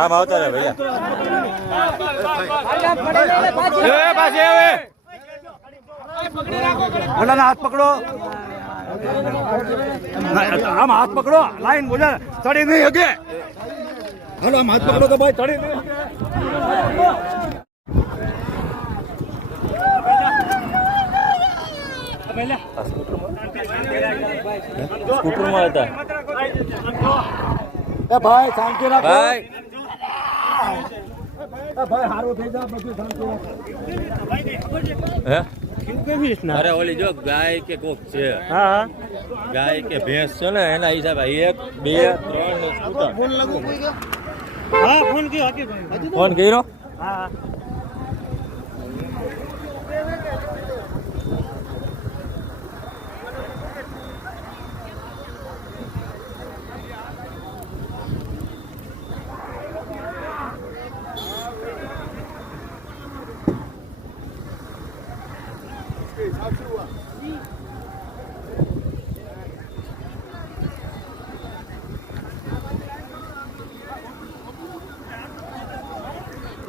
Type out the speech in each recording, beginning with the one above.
આમ આવતા રે ભૈયા. ઓલાના હાથ પકડો. આમ હાથ પકડો. લાઈન બોલા. ચડી નહીં હગે. હાલો આમ હાથ પકડો તો ભાઈ ચડી નહીં સ્કૂટરમાં હતા એ ભાઈ શાંતિ રાખો ભાઈ એ ભાઈ હારું થઈ જાય બધું શાંતિ હે અરે ઓલી જો ગાય કે કોક છે હા ગાય કે ભેંસ છે ને એના હિસાબે એક બે ત્રણ ને સ્કૂટર હા ફોન કયો હાકી ભાઈ ફોન કર્યો હા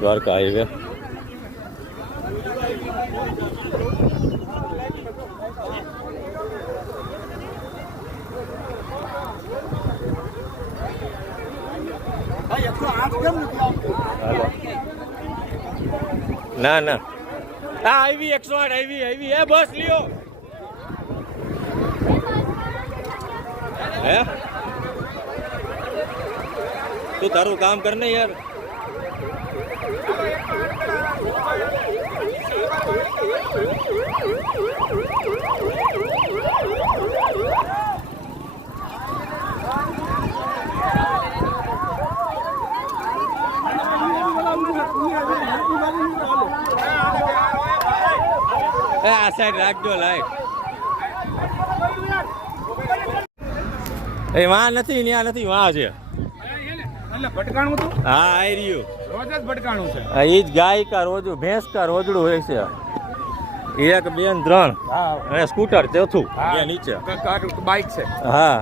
દ્વારકા હાઈવે ભાઈ એકસો આઠ કેમ નથી આવતું હાલો ના ના હા આવી એકસો આઠ આવી આવી હે બસ લ્યો હે તું તારું કામ કર ને યાર આ સાઈડ રાખજો લાઈટ. એ વા નથી ત્યાં નથી વા છે. હા આઈ રહ્યું. રોજ જ ભટકાણું છે આ જ ગાય કા રોજુ ભેંસ કા રોજડું હોય છે. એક બે ત્રણ. અને સ્કૂટર ચોથું નીચે. બાઇક છે. હા.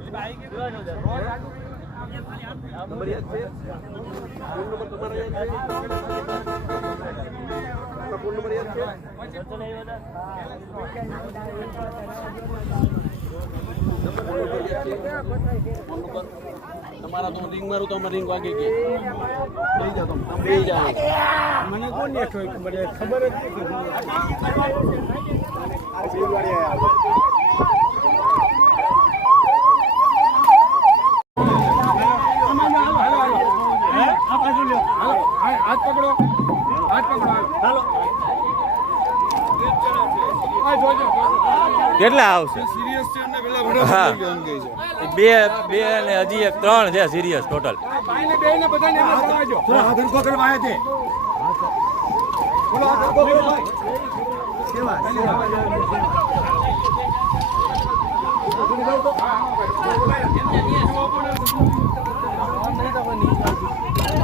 તમારા તો રિંગ મારું તો અમે રિંગ વાગી ગઈ લઈ જાઓ તમે. તમે જાઓ. મને કોણ ને ખબર જ નથી હાથ પકડો હાથ પકડો હાલો કેટલા આવશે? સિરિયસ છે ને પેલા હા. બે બે ને હજી એક ત્રણ છે સિરિયસ ટોટલ.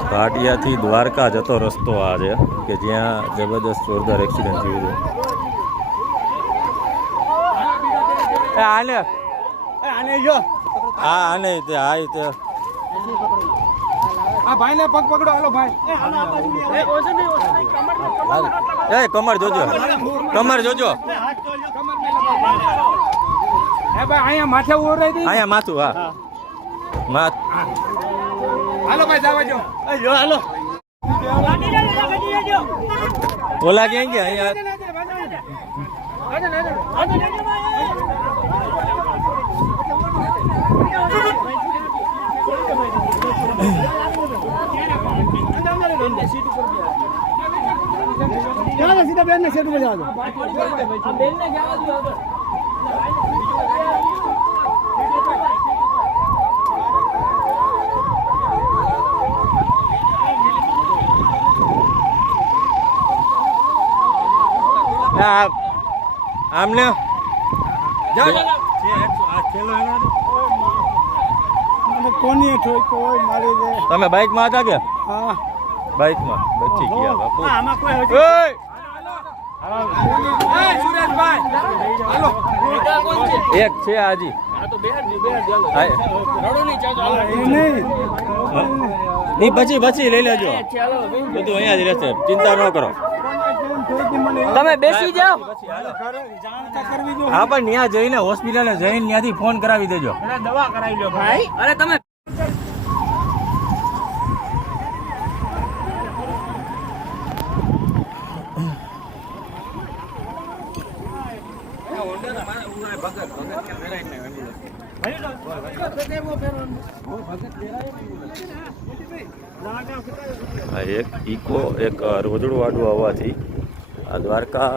ભાટિયાથી દ્વારકા જતો રસ્તો આ છે કે જ્યાં જબરદસ્ત જોરદાર એક્સિડન્ટ થયું છે એ આને એ આને જો. હા આને તે હા તે. આ ભાઈને પગ પકડો હાલો ભાઈ. એ કમર જોજો. કમર જોજો. હે ભાઈ અહીંયા માથે ઓરાઈ દી. અહીંયા માથું હા. માથ. હાલો ભાઈ જાવા જો. ઓલા ક્યાં ગયા અહીંયા? સીધા બેન ને સેટ ઉપર જવા દો આ આમને કોની ઠોક કોઈ મારી દે તમે બાઇકમાં હતા કે? હા. બાઇકમાં. બચી ગયા બાપુ. આમાં કોઈ ઓય! એક છે હાજી હા. નહીં. પછી પછી લઈ લેજો. બધું અહીંયા જ રહેશે. ચિંતા ન કરો. તમે બેસી જાઓ. હા પણ ત્યાં જઈને હોસ્પિટલે જઈને ત્યાંથી ફોન કરાવી દેજો. અરે તમે એક ઇકો એક રોજડું વાડું આવવાથી આ દ્વારકા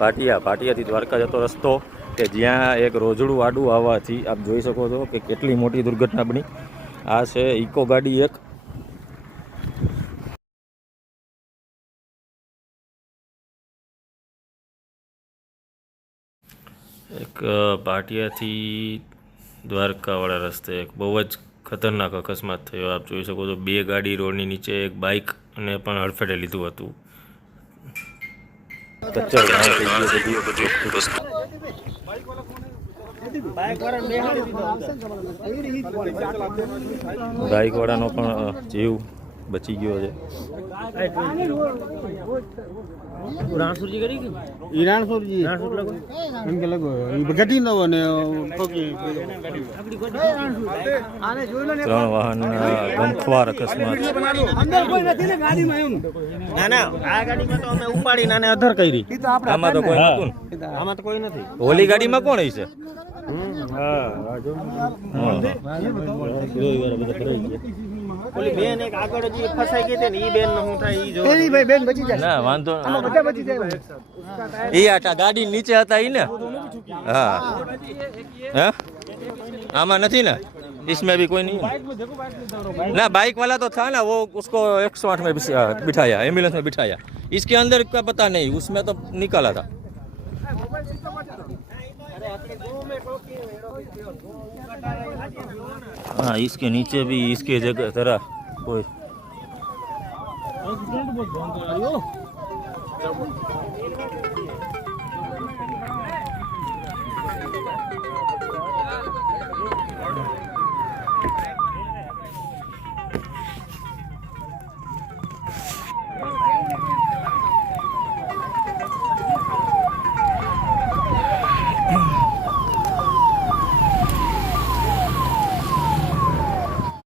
પાટિયા, પાટિયાથી દ્વારકા જતો રસ્તો કે જ્યાં એક રોજડું આડું આવવાથી આપ જોઈ શકો છો કે કેટલી મોટી દુર્ઘટના બની. આ છે ઇકો ગાડી એક. એક પાટિયાથી દ્વારકાવાળા રસ્તે એક બહુ જ ખતરનાક અકસ્માત થયો. આપ જોઈ શકો છો બે ગાડી રોડની નીચે એક બાઇક પણ હડફેટે લીધું હતું. બધી વસ્તુ. બાઇકવાળાનો પણ જીવ બચી ગયો છે. ઈરાનસુરજી એમ કે લગો ઘટી નવો ને ઠોકી ત્રણ વાહનના ગમખ્વાર અકસ્માત. અંદર કોઈ નથી ને ગાડીમાં એમ. ના ના આ ગાડીમાં તો અમે ઉપાડીને આને અધર કરી. ઈ આમાં તો કોઈ નતું આમાં તો કોઈ નથી. ઓલી ગાડીમાં કોણ હશે? ઓલી બેન એક આગળ જે ફસાઈ ગઈ હતી ને ઈ બેન શું થાય ઈ જો પેલી ભાઈ બેન બચી જાય ના વાંધો બધા બચી જાય એ આટા ગાડી નીચે હતા ઈ ને હા હે આમાં નથી ना इसमें भी कोई नहीं है ना बाइक वाला तो था ना वो उसको एक सौ आठ में बिठा- बिठाया एम्बुलेंस में बिठाया इसके अंदर का पता नहीं उसमें तो निकाला था हाँ इसके नीचे भी इसके जगह तरह कोई